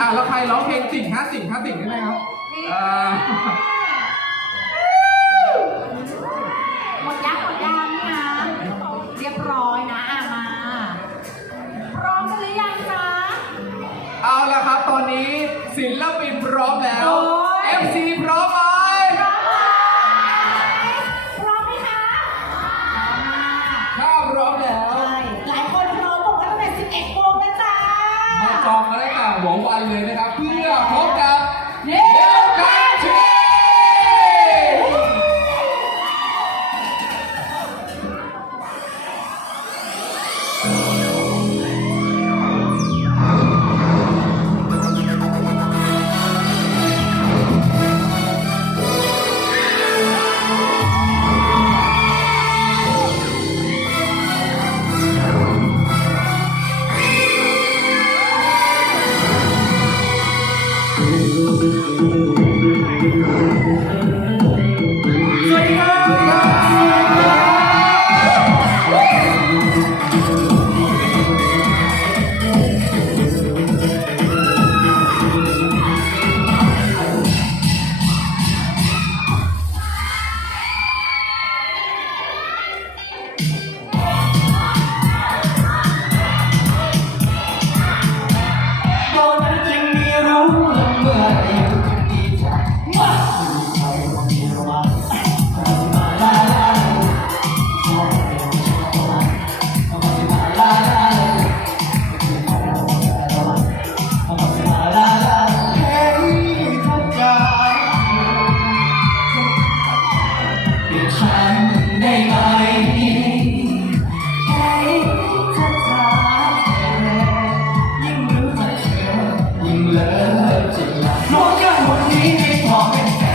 อะแล้วใครร้องเพลงสิ่งห้าสิ่งห้าสิ่งได้ไหมครับหมดยังหมดยังนะเรียบร้อยนะอะมา พร้อมกันหรือยังคะ เอาละครับ ตอนนี้ศิลปินพร้อมแล้ว โอ้ย MC พร้อมไหม วันเลยนะครับ เพื่อพบ see me talking.